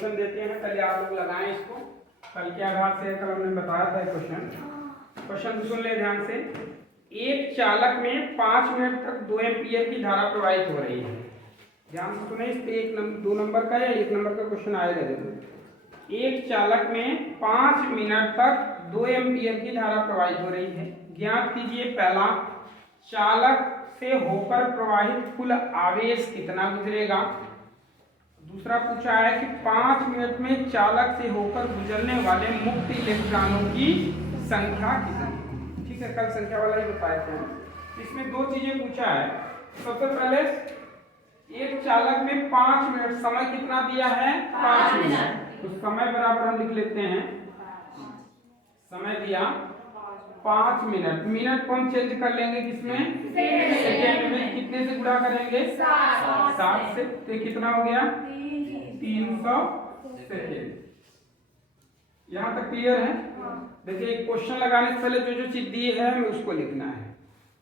Question देते हैं, पहले आप लोग लगाएं इसको। कल के आधार से कल हमने बताया था क्वेश्चन सुन ले ध्यान से। एक चालक में 5 मिनट तक 2 एम्पीयर की धारा प्रवाहित हो रही है। ध्यान से सुने, इस पे 2 नंबर का या 1 नंबर का क्वेश्चन आएगा जरूर। एक चालक में 5 मिनट तक 2 एम्पीयर की धारा प्रवाहित हो रही है। ज्ञात कीजिए पहला, चालक से होकर प्रवाहित कुल आवेश कितना गुजरेगा। दूसरा पूछा है कि 5 मिनट में चालक से होकर गुजरने वाले मुक्त इलेक्ट्रॉनों की संख्या कितनी। ठीक है, कल संख्या वाला ही बताए थे। इसमें 2 चीजें पूछा है। सबसे पहले एक चालक में 5 मिनट, समय कितना दिया है 5 मिनट, तो समय बराबर हम लिख लेते हैं, समय दिया 5 मिनट। मिनट को हम चेंज कर लेंगे किसमें, सेकेंड में। कितने से गुणा करेंगे 7 से, तो कितना हो गया 300 सेकेंड। यहाँ तक क्लियर है। देखिए क्वेश्चन लगाने से पहले जो जो चीज दी है हमें उसको लिखना है।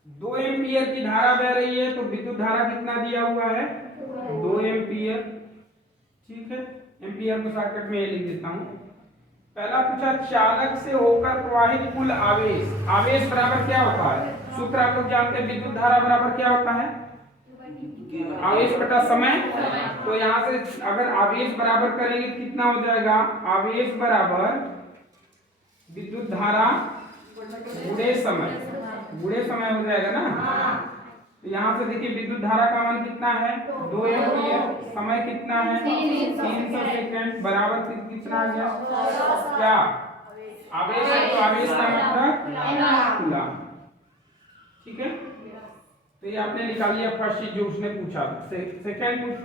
2 एम्पीयर की धारा बह रही है, तो विद्युत धारा कितना दिया हुआ है 2 एम्पीयर। ठीक है, एम्पीयर को शॉर्टकट में लिख देता हूँ। पहला पूछा, चालक से होकर प्रवाहित कुल आवेश। आवेश बराबर क्या होता है, सूत्र आप लोग जानते हैं। विद्युत धारा बराबर क्या होता है, आवेश बटा समय। तो यहाँ से अगर आवेश बराबर करेंगे तो कितना हो जाएगा, आवेश बराबर विद्युत धारा गुणे समय, गुणे समय हो जाएगा ना। तो यहाँ से देखिए विद्युत धारा का मान कितना है 2 एम्पीयर, समय कितना है 300 सेकेंड, बराबर कितना आ गया क्या, आवेश है तो आवेश का मतलब कूलम। ठीक है, तो ये आपने निकाल लिया फर्स्ट चीज जो उसने पूछा। सेकेंड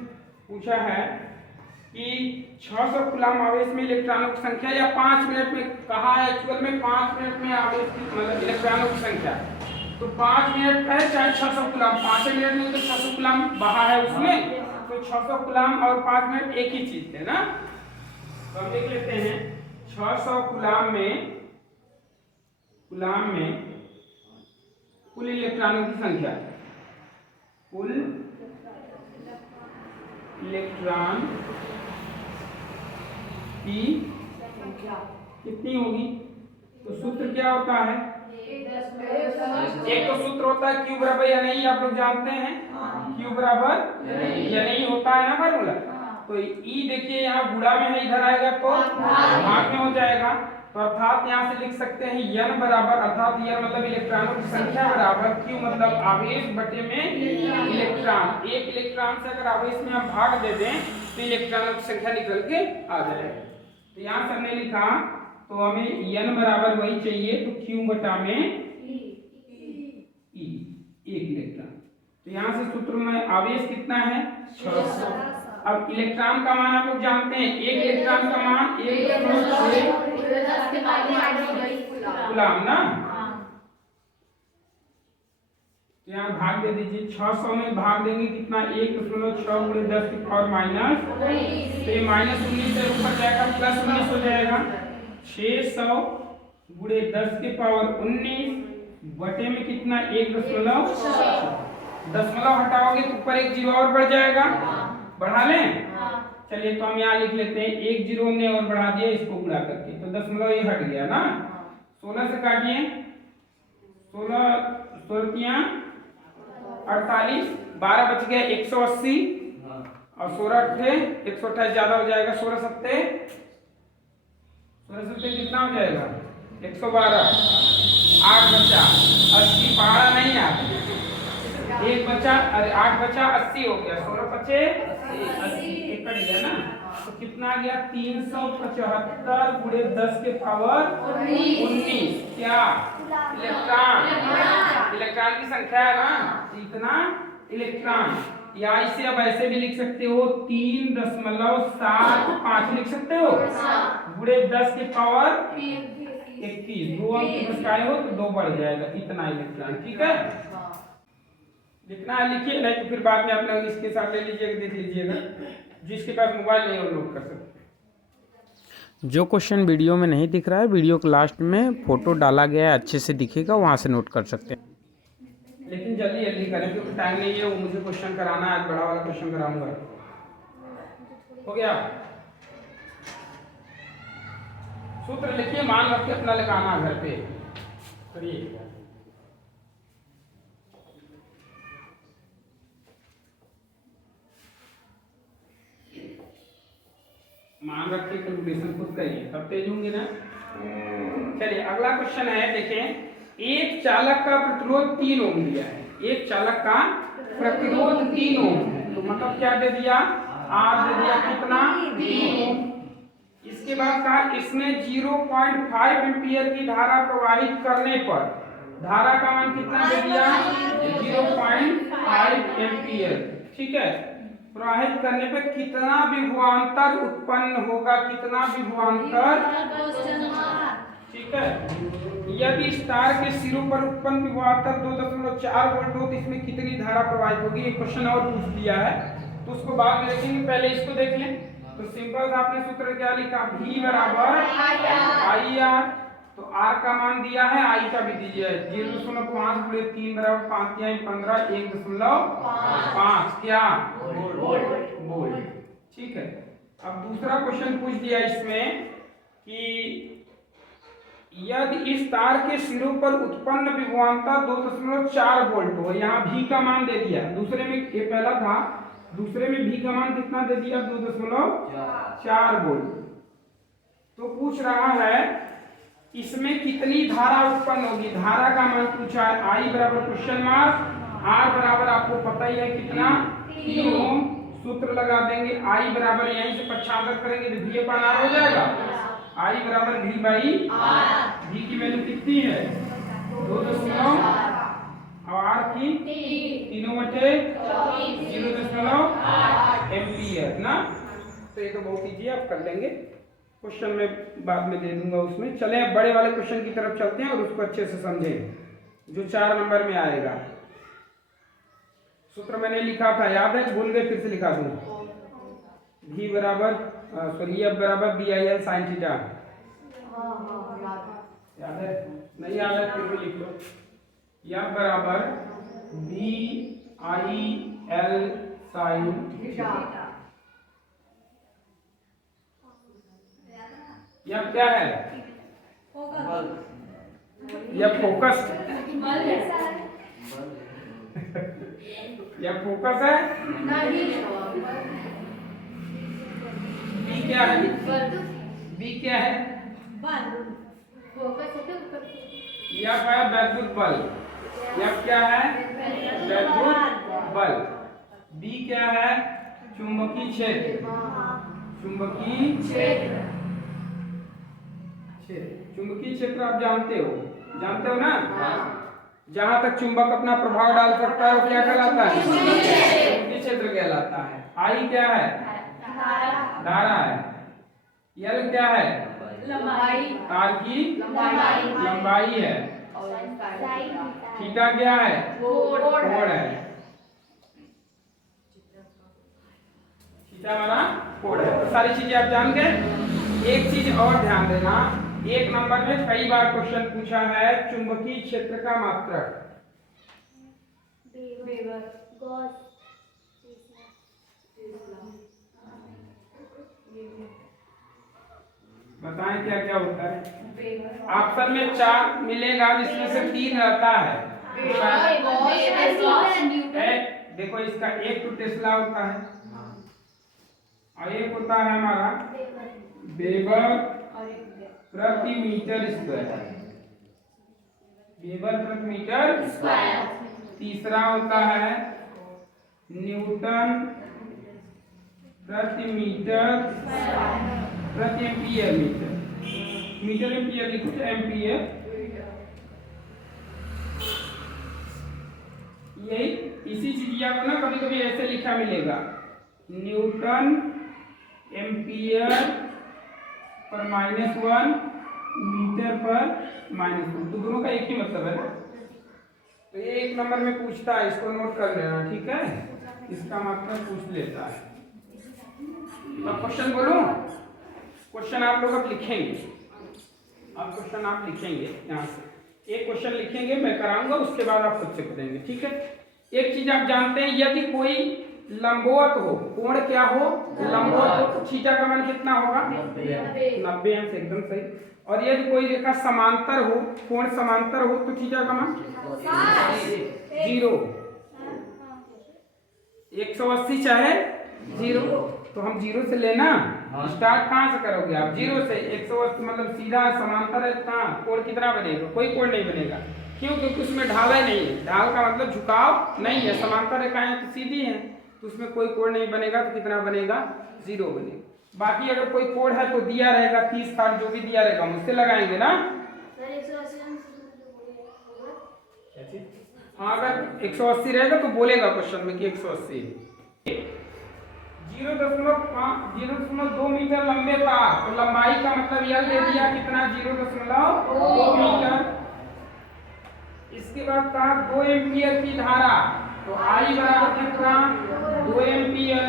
पूछा है कि 600 कूलम आवेश में इलेक्ट्रॉनों की संख्या, या 5 मिनट में कहा है एक्चुअल में 5 मिनट में आवेश की मतलब इलेक्ट्रॉनों की संख्या। तो 5 मिनट है चाहे 600 कूलम, 5 मिनट में तो 600 कूलम बहा है उसमें, तो 600 कूलम और 5 मिनट एक ही चीज थे ना। तो हम लिख लेते हैं 600 कूलम में कुल इलेक्ट्रॉनों की संख्या, कुल इलेक्ट्रॉन की कितनी होगी। तो सूत्र क्या होता है, एक तो सूत्र होता है क्यू बराबर या नहीं, आप लोग जानते हैं क्यू बराबर या नहीं होता है ना फार्मूला। तो ई देखिए यहाँ गुणा में है, इधर आएगा तो भाग में हो जाएगा। तो अर्थात यहाँ से लिख सकते हैं n बराबर, अर्थात n मतलब इलेक्ट्रॉनों की संख्या बराबर q मतलब आवेश बटे में इलेक्ट्रॉन। एक इलेक्ट्रॉन से अगर आवेश में हम भाग दे दें तो इलेक्ट्रॉनों की संख्या निकल के आ जाएगी। तो यहाँ से हमने लिखा, तो हमें n बराबर वही चाहिए, तो q बटा में e, एक इलेक्ट्रॉन। तो यहाँ से सूत्र में आवेश कितना है 600। अब इलेक्ट्रॉन का मान आप लोग जानते हैं, एक इलेक्ट्रॉन का मान 1.6 कूलम ना। तो यहाँ भाग दे दीजिए, 600 में भाग देंगे कितना 1.6 गुणे 10 की पावर माइनस, तो ये -19 से ऊपर जाएगा +19 हो जाएगा। 600 गुणे 10 की पावर 19 बटे में कितना 1 दशमलव हटाओगे तो ऊपर एक जीरो और बढ़ जाएगा, बढ़ा लें। चलिए तो हम यहाँ लिख लेते हैं, एक जीरो ने और बढ़ा दिया इसको गुणा करके, तो दशमलव ये हट गया ना। 16 से काटिए, 16 48, 12 बच गया 180 और 16 अट्ठे 128 ज्यादा हो जाएगा, 16 सत्ते कितना हो जाएगा 112, 8 बचा 80, पहाड़ा नहीं आता, 1 बचा, अरे 8 बचा 80 हो गया, 16 बचे 80, एक कट गया ना। तो कितना आ गया 375 गुणे 10 के पावर 19, क्या इलेक्ट्रॉन की संख्या है ना, इतना इलेक्ट्रॉन। या इसे अब ऐसे भी लिख सकते हो 3.75 लिख सकते हो गुणे 10 के पावर 21, 2 अंक बचाए हो तो 2 बढ़ जाएगा, इतना इलेक्ट्रॉन। ठीक है, लिखना है लिखिए, नहीं तो फिर बाद में आप लोग इसके साथ ले लीजिएगा, देख लीजिएगा, जिसके पास मोबाइल नहीं और नोट कर सकते। जो क्वेश्चन वीडियो में नहीं दिख रहा है, वीडियो के लास्ट में फोटो डाला गया है, अच्छे से दिखेगा, वहाँ से नोट कर सकते हैं। लेकिन जल्दी जल्दी करें क्योंकि टाइम नहीं है, वो मुझे क्वेश्चन कराना है, बड़ा वाला क्वेश्चन कराऊंगा। हो गया। सूत्र लिखिए, मान रख के अपना लगाना घर पे करिए। मान रख के कैलकुलेशन खुद करिए, तब तेज होंगे ना। चलिए अगला क्वेश्चन है, देखें एक चालक का प्रतिरोध 3 ओम दिया है, एक चालक का प्रतिरोध 3 ओम है, तो मतलब क्या दे दिया, आर दे दिया, कितना 3 ओम। इसके बाद कहा इसमें 0.5 एम्पियर की धारा प्रवाहित करने पर धारा का मान कितना दे दिया, 0.5 एम्पियर, ठीक है। प्रवाहित करने पर कितना विभवांतर उत्पन्न होगा, कितना विभवांतर, ठीक है। यदि स्टार के सिरों पर उत्पन्न विभवांतर 2.4 वोल्ट हो तो इसमें कितनी धारा प्रवाहित होगी। एक क्वेश्चन और पूछ दिया है तो उसको बाद में देखेंगे, पहले इसको देख लें। तो सिंपल सा आपने सूत्र क्या लिखा, V बराबर आई आर, तो R का मान दिया है, I का भी दीजिए 0.5 गुणे 3 बराबर 5 या 15 1.5 क्या वोल्ट, ठीक है। अब दूसरा क्वेश्चन पूछ दिया इसमें कि यदि इस तार के सिरों पर उत्पन्न विभवांतर 2.4 वोल्ट हो, यहाँ V का मान दे दिया, दूसरे में ये पहला था, दूसरे में V का मान कितना दे दिया 2.4 वोल्ट। तो पूछ रहा है इसमें कितनी धारा उत्पन्न होगी, धारा का मान पूछा है। I बराबर क्वेश्चन मार्क, R बराबर आपको पता ही है कितना 3 ओम, सूत्र लगा देंगे I बराबर यहीं से पक्षांतर करेंगे तो V पर R हो जाएगा, I बराबर V बाई V की वैल्यू कितनी है 2.4 और R की 3/0.8 एम्पियर ना। तो ये तो बहुत ईजी है, आप कर लेंगे, क्वेश्चन में बाद में दे दूंगा उसमें। चले अब बड़े वाले क्वेश्चन की तरफ चलते हैं और उसको अच्छे से समझें जो 4 नंबर में आएगा। सूत्र मैंने लिखा था, याद है, भूल गए, फिर से लिखा दूं। V बराबर सॉरी F बराबर BIL sin थीटा, याद है, नहीं याद है फिर भी लिख लो। F बराबर BIL sin थीटा। F क्या है, F फोकस, F फोकस है। B क्या है, B क्या है, F है वैद्युत बल, F क्या है वैद्युत बल। B क्या है चुंबकीय क्षेत्र, चुंबकीय क्षेत्र, चुंबकीय क्षेत्र आप जानते हो ना, जहां तक चुंबक अपना प्रभाव डाल सकता है वो क्या कहलाता है, चुंबकीय क्षेत्र कहलाता है। I क्या है धारा है, L क्या है लंबाई, तार की लंबाई है, थीटा क्या है कोण है, थीटा वाला कोण है। तो सारी चीजें आप जान गए। एक चीज और ध्यान देना, एक नंबर में कई बार क्वेश्चन पूछा है चुंबकीय क्षेत्र का मात्रक, बताएं क्या क्या होता है। ऑप्शन में 4 मिलेगा जिसमें से 3 रहता है। देखो इसका एक तो टेस्ला होता है और एक होता है हमारा वेबर प्रति मीटर स्क्वायर, वेबर प्रति मीटर स्क्वायर। तीसरा होता है न्यूटन प्रति मीटर प्रति एम्पियर, मीटर एम्पियर लिखो तो एम्पियर, यही इसी चीज को ना कभी कभी ऐसे लिखा मिलेगा न्यूटन एम्पियर पर -1 मीटर पर -1, तो दोनों का एक ही मतलब है। तो ये एक नंबर में पूछता है, इसको नोट कर लेना, ठीक है, इसका मतलब पूछ लेता है। तो क्वेश्चन बोलूं, क्वेश्चन आप लोग अब लिखेंगे, अब क्वेश्चन आप लिखेंगे, यहाँ से एक क्वेश्चन लिखेंगे, मैं कराऊंगा, उसके बाद आप खुद से पढ़ेंगे, ठीक है। एक चीज आप जानते हैं, यदि कोई लंबवत हो, कोण क्या हो, लंबवत हो, तो थीटा का मान कितना होगा 90 अंश, एकदम सही। और यदि कोई रेखा समांतर हो, कोण समांतर हो, तो थीटा का मान 0। 180 चाहे 0, तो हम 0 से लेना। स्टार्ट कहाँ से करोगे आप, 0 से। 180 मतलब सीधा समांतर है, कहाँ कोण कितना बनेगा, कोई कोण नहीं बनेगा। क्यों, क्योंकि उसमें ढाल नहीं है। ढाल का मतलब झुकाव नहीं है, समांतर रेखाएं तो सीधी हैं, तो उसमें कोई कोण नहीं बनेगा, तो कितना बनेगा 0 बनेगा। बाकी अगर कोई कोण है तो दिया रहेगा 30, 60 जो भी दिया रहेगा हम उससे लगाएंगे ना। हाँ, अगर 180 रहेगा तो बोलेगा क्वेश्चन में कि 180। 0.2 मीटर लंबे तार, तो लंबाई का मतलब यह दे दिया कितना 0.2 मीटर। इसके बाद कहा 2 एम्पियर की धारा, तो आई बराबर कितना 2 एम्पियर।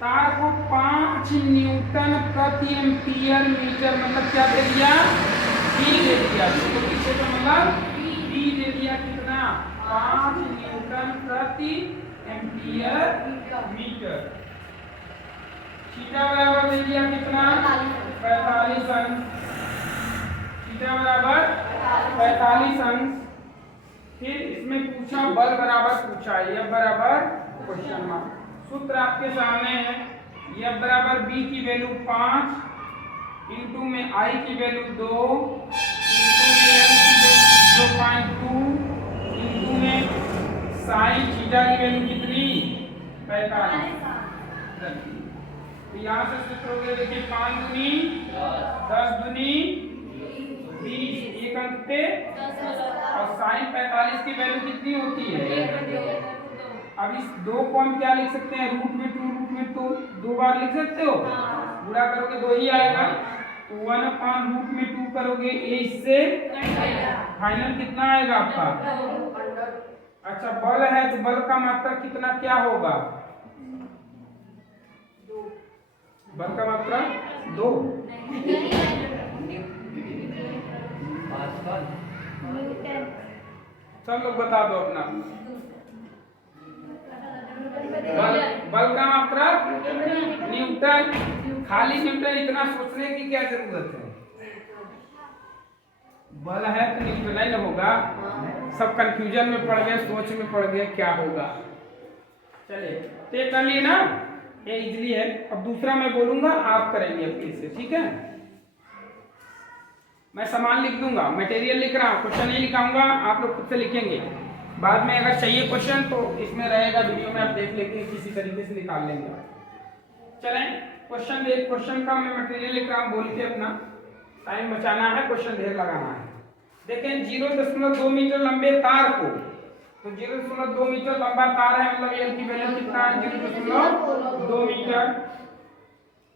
तार को 5 न्यूटन प्रति एम्पियर मीटर, मतलब क्या दे दिया, बी दे दिया। तो पीछे का मतलब बी दे दिया कितना 5 न्यूटन प्रति एम्पियर मीटर। थीटा बराबर दे दिया कितना 45 अंश, थीटा बराबर 45 अंश। फिर इसमें पूछा बल बराबर पूछा, F बराबर क्वेश्चन मार्क। सूत्र आपके सामने है, F बराबर बी की वैल्यू 5, इंटू में आई की वैल्यू 2, इंटू में एल की वैल्यू 0.2, इंटू में साइन थीटा की वैल्यू कितनी 45। तो यहाँ से सूत्र हो गया, देखिए 5 दूनी 10 दूनी 20, एक अंक पे, और साइन 45 की वैल्यू कितनी होती है। अब इस 2 को हम क्या लिख सकते हैं, रूट में 2 दो बार लिख सकते हो, गुणा करोगे 2 ही आएगा। तो 1/√2 करोगे, ए इससे फाइनल कितना आएगा आपका। अच्छा, बल है तो बल का मात्रा कितना क्या होगा, बल का मात्रा 2। सब लोग बता दो अपना, बल का मात्रा न्यूटन। खाली न्यूटन, इतना सोचने की क्या जरूरत है, बल है तो न्यूटन होगा। सब कंफ्यूजन में पड़ गए, सोच में पड़ गए क्या होगा। चलिए, तो ये कर लिए ना, ये इजीली है। अब दूसरा मैं बोलूंगा, आप करेंगे अपने से, ठीक है। मैं सामान लिख दूंगा, मटेरियल लिख रहा हूँ, क्वेश्चन नहीं लिखाऊंगा, आप लोग खुद से लिखेंगे। बाद में अगर चाहिए क्वेश्चन तो इसमें रहेगा, वीडियो में आप देख लेंगे, किसी तरीके से निकाल लेंगे। चलें, क्वेश्चन का मैं मटेरियल लिख रहा हूँ, बोल के अपना टाइम बचाना है, क्वेश्चन ढेर लगाना है। देखें 0.2 मीटर लंबे तार को, तो 0.2 मीटर लंबा तार है, मतलब एल की वैल्यू कितना है 0.2 मीटर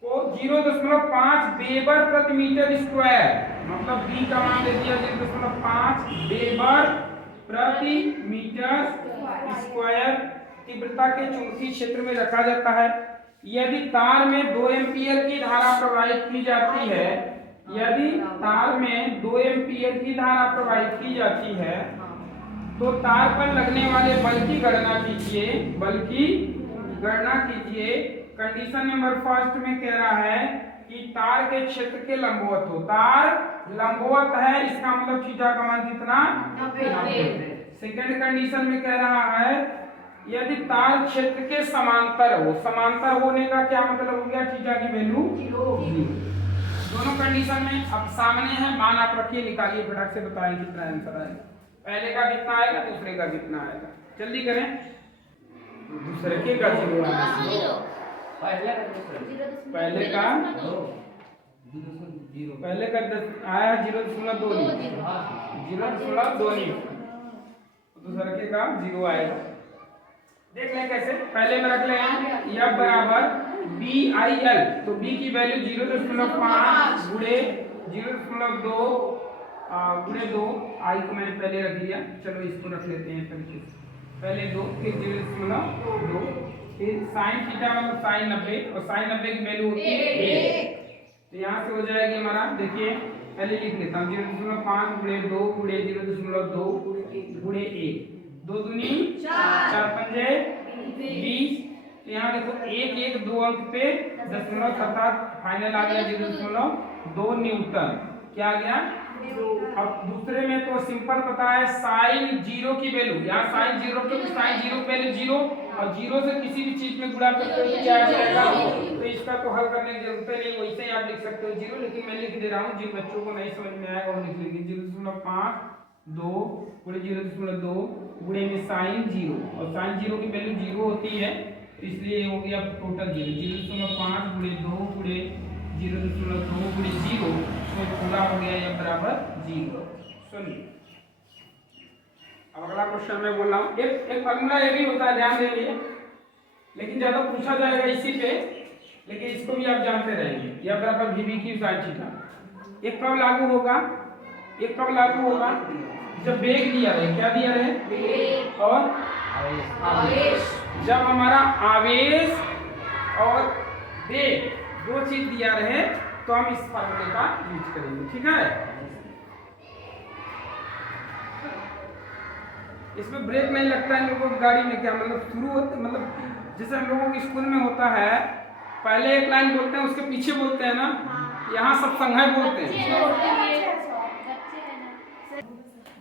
को 0.5 वेबर प्रति मीटर स्क्वायर, मतलब बी का मान दे दिया 0.5 वेबर प्रति मीटर स्क्वायर तीव्रता के चुंबकीय क्षेत्र में रखा जाता है। यदि तार में 2 एम्पियर की धारा प्रवाहित की जाती है, यदि तार में 2 एम्पियर की धारा प्रवाहित की जाती है, तो तार पर लगने वाले बल की गणना कीजिए, बल की गणना कीजिए। कंडीशन नंबर फर्स्ट में कह रहा है कि तार के क्षेत्र के लंबवत हो, तार लंबवत है, इसका मतलब थीटा का मान कितना 90। सेकंड कंडीशन में कह रहा है यदि तार क्षेत्र के समांतर हो, समांतर होने का क्या मतलब हो गया, थीटा की वैल्यू 0। दोनों कंडीशन में अब सामने है, मान आप रखिए, निकालिए, फटाक से बताएं कितना आंसर आएगा। पहले का कितना आएगा, दूसरे का कितना आएगा, जल्दी करें। दूसरे के का 0 आएगा, पहले का 10 आया 0.2 0.2, दूसरे के का 0 आएगा। देख लें कैसे, पहले में रख लें F बराबर BIL, तो B की वैल्यू 0.5 गुणे 0.2 गुणे 2, I को मैंने पहले रख दिया, चलो इसको रख लेते हैं तरीके से, पहले 2 फिर 0.2, फिर साइन थीटा मतलब साइन 90, और साइन 90 की वैल्यू होती है 1, तो यहाँ से हो जाएगी हमारा, देखिए पहले लिख लेता हूँ 0.5 गुणे 2 गुणे 0.2 गुणे 1, 2 दूनी 4 पंजे 20। यहाँ देखो 1 1 2 अंक पे 0.77 फाइनल आ गया 0.2 न्यूटन। क्या आ गया? अब दूसरे में तो सिंपल पता है साइन 0 की वैल्यू, यहाँ साइन 0 तो साइन 0 पहले 0 और 0 से किसी भी चीज में गुणा करते हो तो क्या आ जाएगा? तो इसका तो हल करने की जरूरत नहीं, वैसे ही आप लिख सकते हो 0, लेकिन मैं लिख दे रहा हूँ, जिन बच्चों को नहीं समझ में आएगा वो लिख लीजिए 0.5 2 गुणे 0.2 गुणे में साइन 0, और साइन 0 की वैल्यू 0 होती है, इसलिए हो गया टोटल 0.5 गुणे 2 गुणे 0.2 गुणे 0, तो पूरा हो गया यह बराबर 0। सुनिए अब अगला क्वेश्चन मैं बोल रहा हूँ, एक फॉर्मूला ये भी होता है, ध्यान देंगे, लेकिन ज्यादा पूछा जाएगा इसी पे, लेकिन इसको भी आप जानते रहेंगे, यह बराबर वी की साइन थीटा। एक कब लागू होगा? एक कब लागू होगा? जब वेग दिया रहे, क्या दिया रहे? और आवेश। जब हमारा आवेश और वेग दो चीज दिया रहे तो हम इस फार्मूले का यूज करेंगे, ठीक है। इसमें ब्रेक नहीं लगता है लोगों की गाड़ी में, क्या मतलब शुरू होते, मतलब जैसे हम लोगों के स्कूल में होता है, पहले एक लाइन बोलते हैं उसके पीछे बोलते हैं ना, यहाँ सब संघाई बोलते हैं।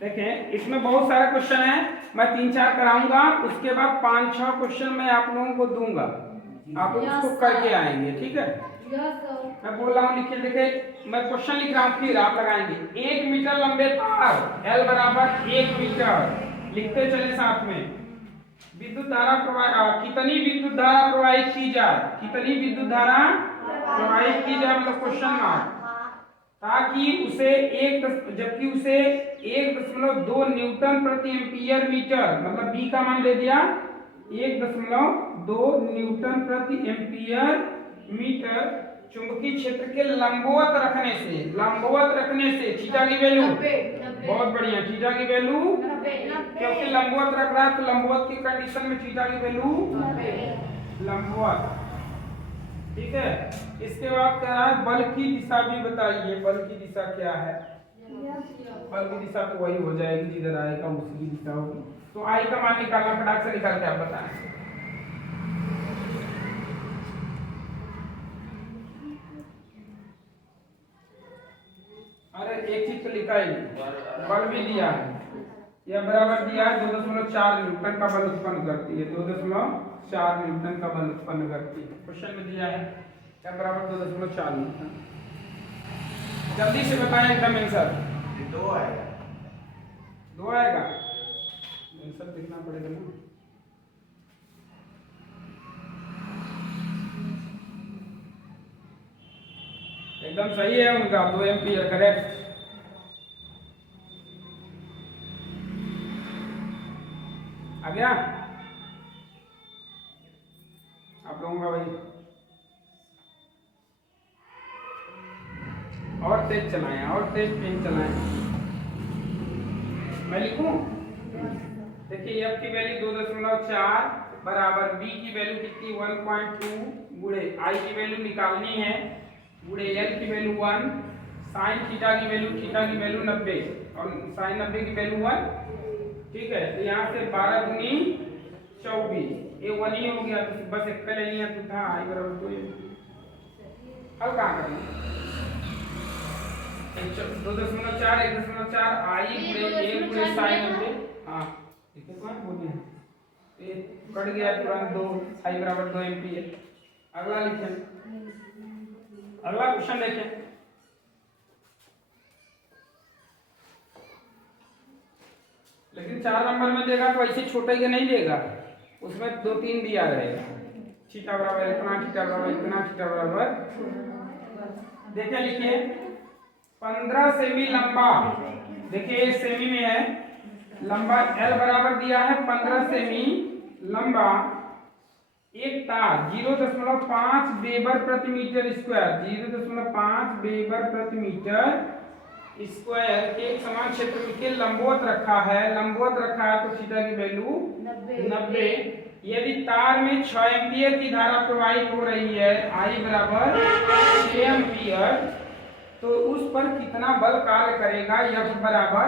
देखें इसमें बहुत सारे क्वेश्चन हैं, मैं 3-4 कराऊंगा, उसके बाद 5-6 क्वेश्चन मैं आप लोगों को दूंगा, आप उसको करके आएंगे, ठीक है। मैं बोल रहा हूँ लिखिए, देखे मैं क्वेश्चन लिख रहा हूँ, फिर आप लगाएंगे। 1 मीटर लंबे तार L बराबर 1 मीटर, लिखते चले साथ में। विद्युत धारा प्रवाह, कितनी विद्युत धारा प्रवाहित की जाए, कितनी विद्युत धारा प्रवाहित की जाए, मतलब क्वेश्चन मार्क, ताकि उसे जबकि उसे 1.2 न्यूटन प्रति एम्पियर मीटर, मतलब बी का मान दे दिया 1.2 न्यूटन प्रति एम्पियर मीटर चुंबकीय क्षेत्र के लंबवत रखने से थीटा की वैल्यू, बहुत बढ़िया, थीटा की वैल्यू, क्योंकि लंबवत रख रहा है तो लंबवत की कंडीशन में थीटा की वैल्यू लंबवत, ठीक है। इसके बाद क्या है, बल की दिशा भी बताइए, बल की दिशा क्या है? बल की दिशा तो वही हो जाएगी जिधर आएगा उसकी दिशा होगी। तो आई का मान निकालना, फटाक से निकाल के आप बताएं। अरे एक चीज तो लिखा ही, बल भी दिया है, यह बराबर दिया है 2.4 न्यूटन का बल उत्पन्न करती है, 2.4 न्यूटन का बल उत्पन्न करती है, क्वेश्चन में दिया है क्या बराबर 2.4 न्यूटन। जल्दी से बताएं एकदम आंसर। 2 आएगा, 2 आएगा, आंसर देखना पड़ेगा ना। एकदम सही है उनका, 2 एम्पीयर करेक्ट। आ गया आप लोगों का भाई, और तेज चलाएं, और तेज पेन चलाएं। मैं लिखूं, देखिए F की वैल्यू 2.4 बराबर B की वैल्यू कितनी 1.2 गुणे I की वैल्यू निकालनी है गुणे L की वैल्यू 1, साइन थीटा की वैल्यू 90 और साइन 90 की वैल्यू 1, ठीक है। तो यहाँ से 12 दूनी 24, ये 1 ही हो गया, तो बस एक ले लिया तो था I बराबर 2। हल कहाँ करेंगे? 2.4 1.4 I गुणे 1 गुणे साइन 90, हाँ ठीक है, बोलिए ये कट गया तुरंत 2, I बराबर 2 एम्पीयर। अगला लिखें, अगला क्वेश्चन देखें। लेकिन 4 नंबर में देगा तो ऐसे छोटे के नहीं देगा, उसमें 2-3 दिया रहेगा, थीटा बराबर इतना, थीटा बराबर इतना, थीटा बराबर, देखिए लिखिए 15 सेमी लंबा, देखिए सेमी में है, लंबा L बराबर दिया है 15 सेमी लंबा एक तार 0.5 वेबर प्रति मीटर स्क्वायर, 0.5 वेबर प्रति मीटर स्क्वायर के एक समान क्षेत्र के लंबवत रखा है, तो थीटा की वैल्यू 90। यदि तार में 6 एम्पीयर की धारा प्रवाहित हो रही है, I बराबर 6 एम्पीयर, तो उस पर कितना बल कार्य करेगा, F बराबर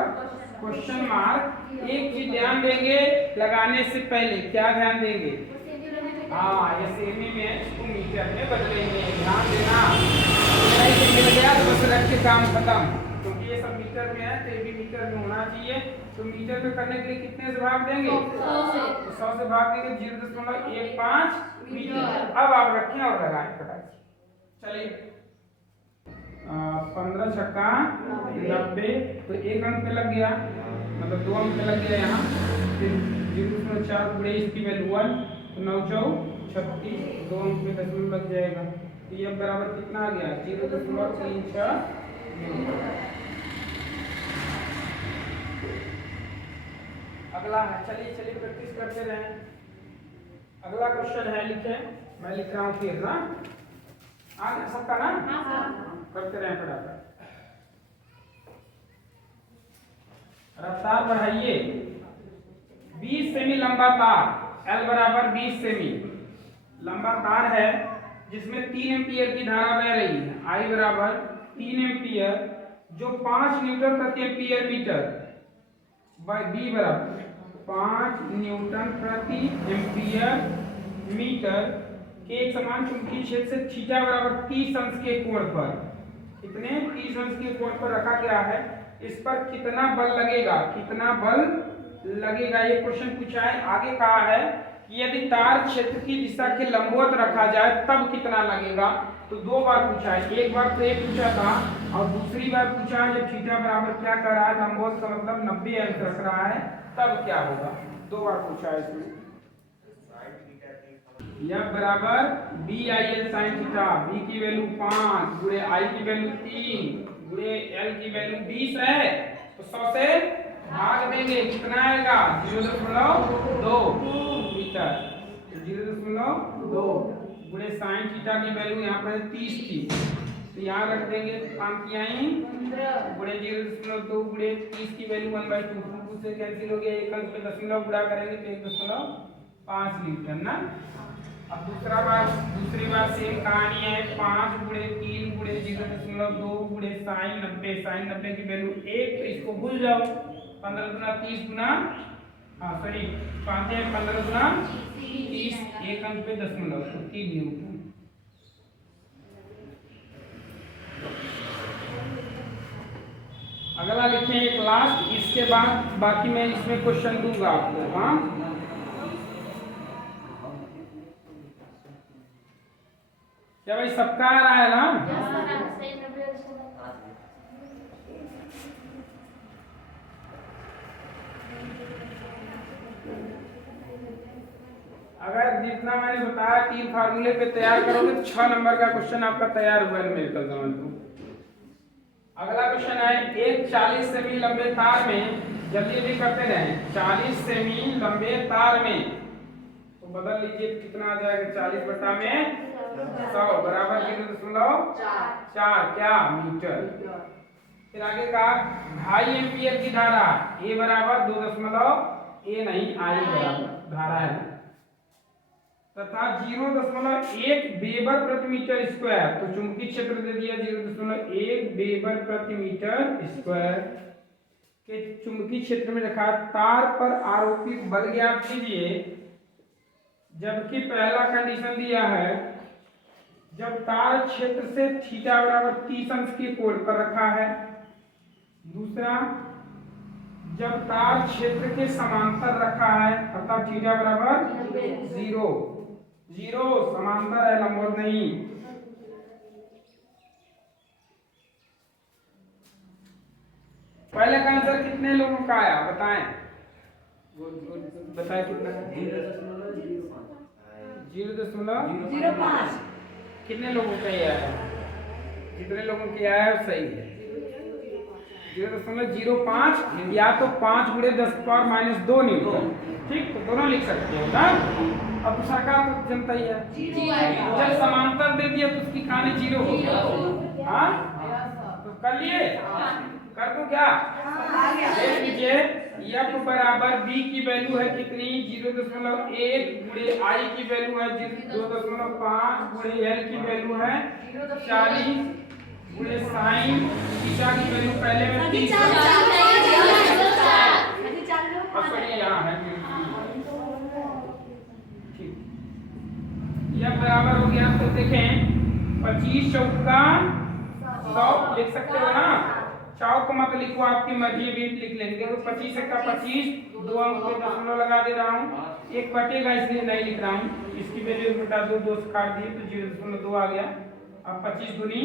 क्वेश्चन मार्क। एक चीज ध्यान देंगे लगाने से पहले, क्या ध्यान देंगे, हाँ ये सेमी में इसको मीटर में बदलेंगे, ध्यान देना। नहीं से मिल गया तो बस रख के काम खत्म, क्योंकि ये सब मीटर में है तो ये भी मीटर में होना चाहिए। तो मीटर में करने के लिए कितने से भाग देंगे? 100 से भाग देंगे, 0.15 मीटर। अब आप रखें और लगाएं फटाक से। चलिए 15 छक्का 90, तो 1 अंक पे लग गया, मतलब 2 अंक पे लग गया यहाँ। फिर 0.4 गुणे इसकी वैल्यू 1, तो 9 चौक 36, 2 अंक पे दशमलव लग जाएगा। तो ये बराबर कितना आ गया? 0.36 मीटर। अगला है, चलिए प्रैक्टिस करते रहें। अगला क्वेश्चन है, लिखे, मैं लिख रहा हूँ फिर ना, आ गया सबका ना? करते रहें फटाफट। रफ्तार बढ़ाइए। 20 सेमी लंबा तार, L बराबर 20 सेमी लंबा तार है जिसमें 3 एम्पियर की धारा बह रही है। I बराबर 3 एम्पियर जो 5 न्यूटन प्रति एम्पियर मीटर, बाय B बराबर 5 न्यूटन प्रति एम्पियर मीटर के एक समान चुंबकीय क्षेत्र से थीटा बराबर 30 अंश के कोण पर, कितने 30 अंश के कोण पर रखा गया है, इस पर कितना बल लगेगा? कितना बल लगेगा ये क्वेश्चन पूछा है। आगे कहा है कि यदि तार क्षेत्र की दिशा के लंबवत रखा जाए तब कितना लगेगा। तो 2 बार पूछा है, एक बार तो ये पूछा था और दूसरी बार पूछा है जब थीटा बराबर क्या कर रहा है, लंबवत का मतलब 90 अंश रख रहा है, तब क्या होगा। 2 बार पूछा है इसमें। F बराबर BIL sin थीटा, B की वैल्यू 5 गुणे I की वैल्यू 3 गुणे L की वैल्यू 20 है, तो 100 से भाग देंगे, कितना आएगा? 0.2 मीटर। 0.2 गुणे sin थीटा की वैल्यू यहाँ पर 30 थी, तो यहाँ रख देंगे 5 की आई गुणे 0.2 गुणे 30 की वैल्यू 1/2, 2 से कैंसिल हो गया, 1 अंक पे दशमलव गुणा करेंगे तो 1.5 न्यूटन ना। अब दूसरी बार सेम कहानी है, 5 गुणे 3 गुणे 0.2 गुणे sin 90, sin 90 की वैल्यू 1, तो इसको भूल जाओ। 15 गुना 30 गुना, हाँ सॉरी 5 है 15 गुना 30, 1 अंक पे दशमलव, तो 3 न्यूटन। अगला लिखें एक लास्ट, इसके बाद बाकी मैं इसमें क्वेश्चन दूंगा आपको। हाँ क्या भाई सबका आ रहा है ना? अगर जितना मैंने बताया 3 फार्मूले पे तैयार करोगे तो 6 नंबर का क्वेश्चन आपका तैयार हुआ है मेडिकल समझ लो। अगला क्वेश्चन है, एक 40 सेमी लंबे तार में, जल्दी जल्दी करते रहें, 40 सेमी लंबे तार में, तो बदल लीजिए कितना आ जाएगा, 40 बटा में 100 बराबर 0.4 क्या मीटर। फिर आगे का 2.5 एम्पियर की धारा, A बराबर 2 नहीं I बराबर धारा है, तथा 0.1 वेबर प्रति मीटर स्क्वायर, तो चुंबकीय क्षेत्र दे दिया 0.1 वेबर प्रति मीटर स्क्वायर के चुंबकीय क्षेत्र में रखा। तार पर आरोपित बल ज्ञात कीजिए, जबकि पहला कंडीशन दिया है जब तार क्षेत्र से थीटा बराबर 30 अंश के कोण पर रखा है। दूसरा, जब तार क्षेत्र के समांतर रखा है अर्थात थीटा बराबर 0 समांतर है, लंबवत नहीं। पहले का आंसर कितने लोगों का आया बताएं? बताएं कितना? 0.05। कितने लोगों का ये आया? जितने लोगों के आया है सही है। 0.05 या तो 5 गुणे 10⁻² न्यूटन, ठीक, तो दोनों लिख सकते हो ना। अब दूसरा का तो जनता ही है, जब समांतर दे दिया तो उसकी कहानी 0 हो गया। हाँ तो कर लिए, कर दूं क्या? देख लीजिए, F बराबर B की वैल्यू है कितनी? 0.1 गुणे I की वैल्यू है 2.5 गुणे L की वैल्यू है 40 गुणे sin थीटा की वैल्यू पहले में 30 यहाँ है, ठीक। यह बराबर हो गया, तो देखें 25 चौका 100 लिख सकते हो ना। चौक मत लिखो, आपकी मर्जी, भी लिख लेंगे। देखो 25 का 25, 2 अंक पे दशमलव लगा दे रहा हूँ, एक कटेगा इसलिए नहीं लिख रहा हूँ। इसकी वैल्यू बटा 2, 2 से काट दिए तो 0.2 आ गया। अब 25 दूनी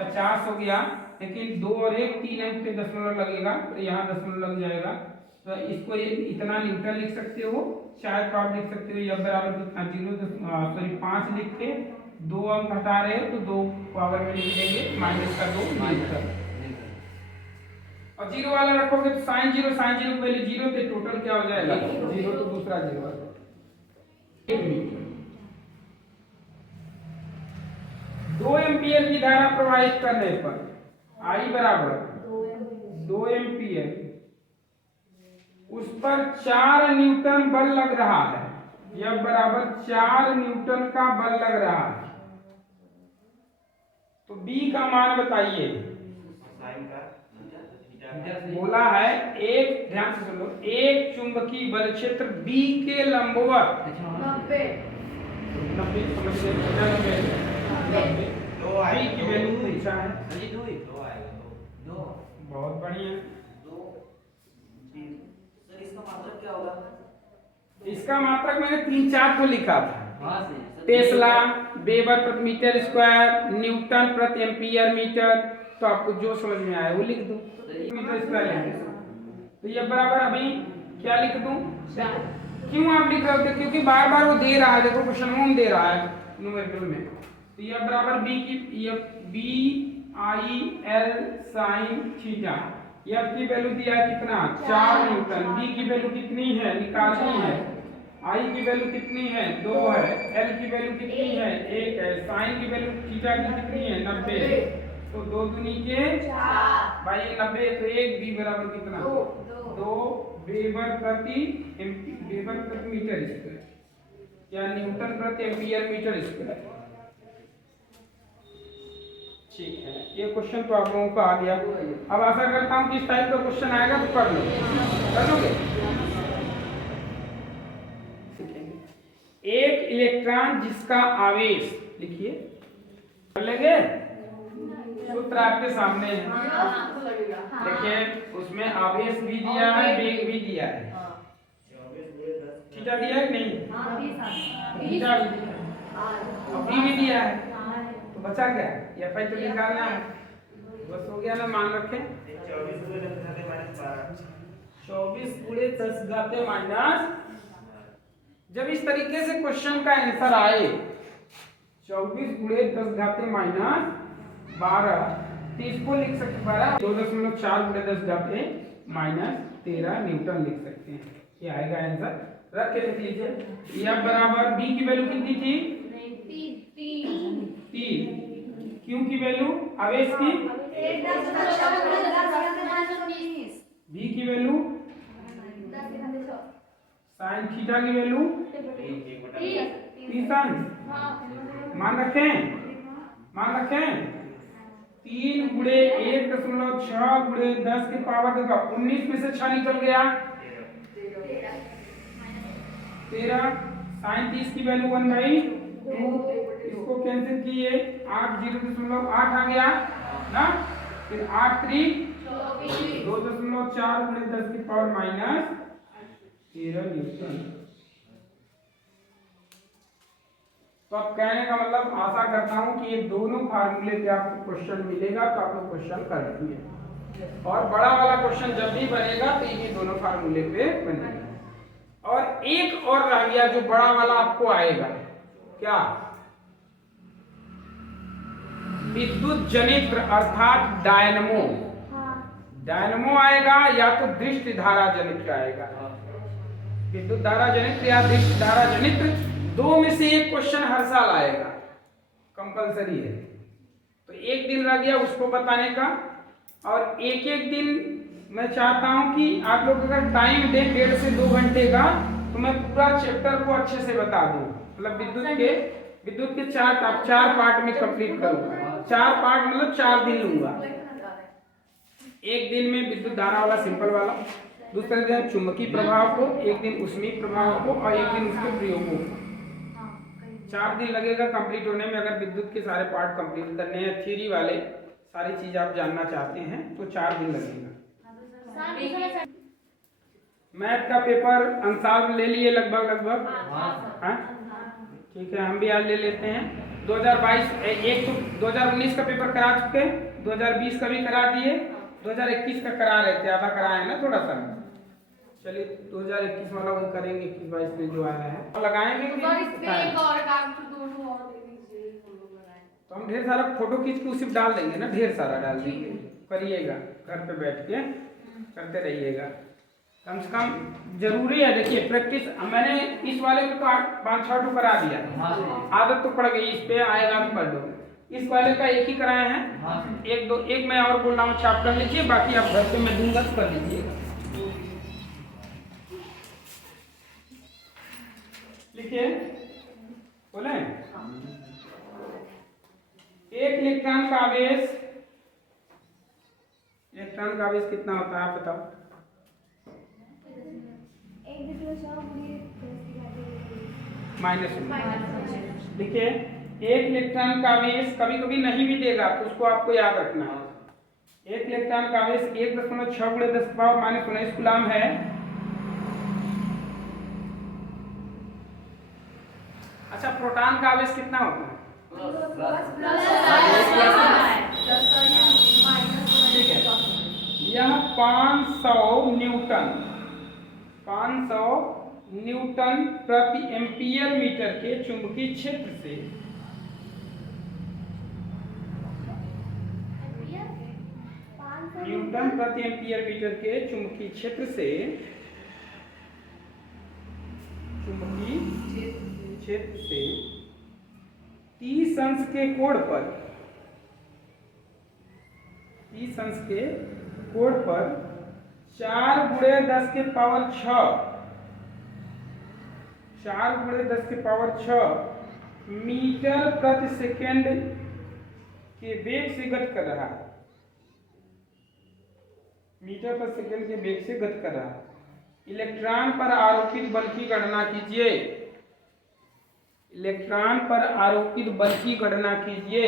50 हो गया, लेकिन 2 और 1 3 अंक पे दशमलव लगेगा तो यहाँ दशमलव लग जाएगा। तो इसको इतना न्यूटन लिख सकते हो, शायद तो आप लिख सकते हो यह बराबर कितना 5 लिख के 2 अंक हटा रहे हो तो 2 पावर में लिख देंगे, -2 न्यूटन। और 0 वाला रखोगे तो sin 0 की वैल्यू 0 पे टोटल क्या हो जाएगा 0, तो दूसरा 0 1 मीटर। 2 एम्पियर की धारा प्रवाहित करने पर I बराबर 2 एम्पियर, उस पर 4 न्यूटन बल लग रहा है। यह बराबर 4 न्यूटन का बल लग रहा है। तो B का मान बताइए। बोला है एक, ध्यान से सुनो, एक चुंबकीय बल क्षेत्र B के लंबवत 90 B की वैल्यू पूछा है। बहुत बढ़िया। इसका मात्रक मैंने 3-4 तो लिखा था, टेस्ला, वेबर प्रति मीटर स्क्वायर, न्यूटन प्रति एम्पियर मीटर। तो आपको जो समझ में आए वो लिख दो, मीटर स्क्वायर लिख दो। तो ये बराबर अभी क्या लिख दूं, क्यों आप लिख रहे हो, क्योंकि बार बार वो दे रहा है, देखो क्वेश्चन में दे रहा है न्यूमेरिकल में। तो ये बराबर BIL sin थीटा, F की वैल्यू दिया है कितना 4 न्यूटन, B की वैल्यू कितनी है निकालनी है, I की वैल्यू कितनी है 2 है, L की वैल्यू कितनी है 1 है, sin की वैल्यू थीटा की कितनी है 90, तो 2 दूनी के 4 भाई 90, तो 1 B बराबर कितना 2 वेबर प्रति मीटर स्क्वायर या न्यूटन प्रति एम्पियर मीटर स्क्वायर। ठीक है, ये क्वेश्चन तो आप लोगों का आ गया। अब आशा करता हूँ कि इस टाइप का क्वेश्चन आएगा तो कर लो, कर लोगे। एक इलेक्ट्रॉन जिसका आवेश, लिखिए कर लेंगे, सूत्र आपके सामने है, देखिए उसमें आवेश भी दिया है, वेग भी दिया है, थीटा दिया है कि नहीं, थीटा भी दिया है, तो बचा क्या, एफ आई तो निकालना है, बस हो गया ना। मान रखें 24 गुणे 10 घाते माइनस, जब इस तरीके से क्वेश्चन का आंसर आए 24 गुणे 10 घाते माइनस 12, तो इसको लिख सकते 2.4 गुणे 10 घाते माइनस 13 न्यूटन लिख सकते हैं। ये आएगा आंसर, रख के लिख लीजिए। यह बराबर बी की वैल्यू कितनी थी 3, क्यू की वैल्यू आवेश की, बी की वैल्यू, साइन थीटा की वैल्यू 30, मान रखें 3 गुणे 1.6 गुणे 10 की पावर देखो 19 में से 6 निकल गया 13, साइन 30 की वैल्यू 1/2, इसको कैंसिल किए 8 0.8 आ गया ना, फिर 8 3 2.4 गुणे 10 की पावर माइनस 13 न्यूटन। तो अब कहने का मतलब आशा करता हूं कि ये दोनों फार्मूले पे आपको क्वेश्चन मिलेगा तो आप लोग क्वेश्चन कर लेंगे, और बड़ा वाला क्वेश्चन जब भी बनेगा तो ये दोनों फार्मूले पे बनेगा। और एक और रह गया जो बड़ा वाला आपको आएगा, क्या, विद्युत जनित्र अर्थात डायनमो, डायनमो आएगा या तो दृष्टि धारा जनित्र आएगा, विद्युत धारा जनित्र या दृष्टि धारा जनित्र, दो में से एक क्वेश्चन हर साल आएगा, कंपलसरी है। तो एक दिन रह गया उसको बताने का, और एक एक दिन मैं चाहता हूं कि आप लोग अगर टाइम दे 1.5 से 2 घंटे का, तो मैं पूरा चैप्टर को अच्छे से बता दूं, मतलब विद्युत के 4 पार्ट में कंप्लीट करूंगा। 4 पार्ट मतलब 4 दिन लूंगा, एक दिन में विद्युत धारा वाला सिंपल वाला, दूसरे दिन चुंबकीय प्रभाव को, एक दिन ऊष्मीय प्रभाव को, और एक दिन उसके प्रयोगों को। 4 दिन लगेगा कंप्लीट होने में। अगर विद्युत के सारे पार्ट कंप्लीट करने हैं, थ्योरी वाले सारी चीज़ आप जानना चाहते हैं तो 4 दिन लगेगा। मैथ का पेपर अंसार ले लिए लगभग। हाँ ठीक है, हम भी आज ले लेते हैं। 2022 एक तो 2019 का पेपर करा चुके, 2020 का भी करा दिए, 2021 का करा रहे थे, आधा कराए ना थोड़ा सा। चलिए 2021 वाला वही करेंगे, 21-22 में जो आया है लगाएंगे। तो हम ढेर सारा फोटो खींच के उसी डाल देंगे ना, ढेर सारा डाल देंगे। करिएगा घर पे बैठ के, करते रहिएगा। कम से कम जरूरी है। देखिए प्रैक्टिस, मैंने इस वाले को तो 5-6 करा दिया, आदत तो पड़ गई, इस पे आएगा तो पढ़ लो। इस वाले का एक ही कराए हैं, एक मैं और बोल रहा हूँ छाप कर लीजिए, बाकी आप घर पे मैं दूंगा तो कर लीजिएगा। लिखिए, बोले 1 इलेक्ट्रॉन का आवेश कितना होता है आप बताओ? -1। देखिए 1 इलेक्ट्रॉन का आवेश कभी कभी नहीं भी देगा तो उसको आपको याद रखना है। 1 इलेक्ट्रॉन का आवेश 1.6 × 10⁻⁻19 कूलम है। अच्छा, प्रोटॉन का आवेश कितना होता है? ठीक है, यह 500 न्यूटन प्रति एम्पीयर मीटर के चुंबकीय क्षेत्र से न्यूटन प्रति एम्पीयर मीटर के चुंबकीय क्षेत्र से 30 अंश के कोण पर 4 × 10⁶ मीटर प्रति सेकेंड के वेग से गति कर रहा है। मीटर प्रति सेकेंड के वेग से गति कर रहा है। इलेक्ट्रॉन पर आरोपित बल की गणना कीजिए। इलेक्ट्रॉन पर आरोपित बल की गणना कीजिए।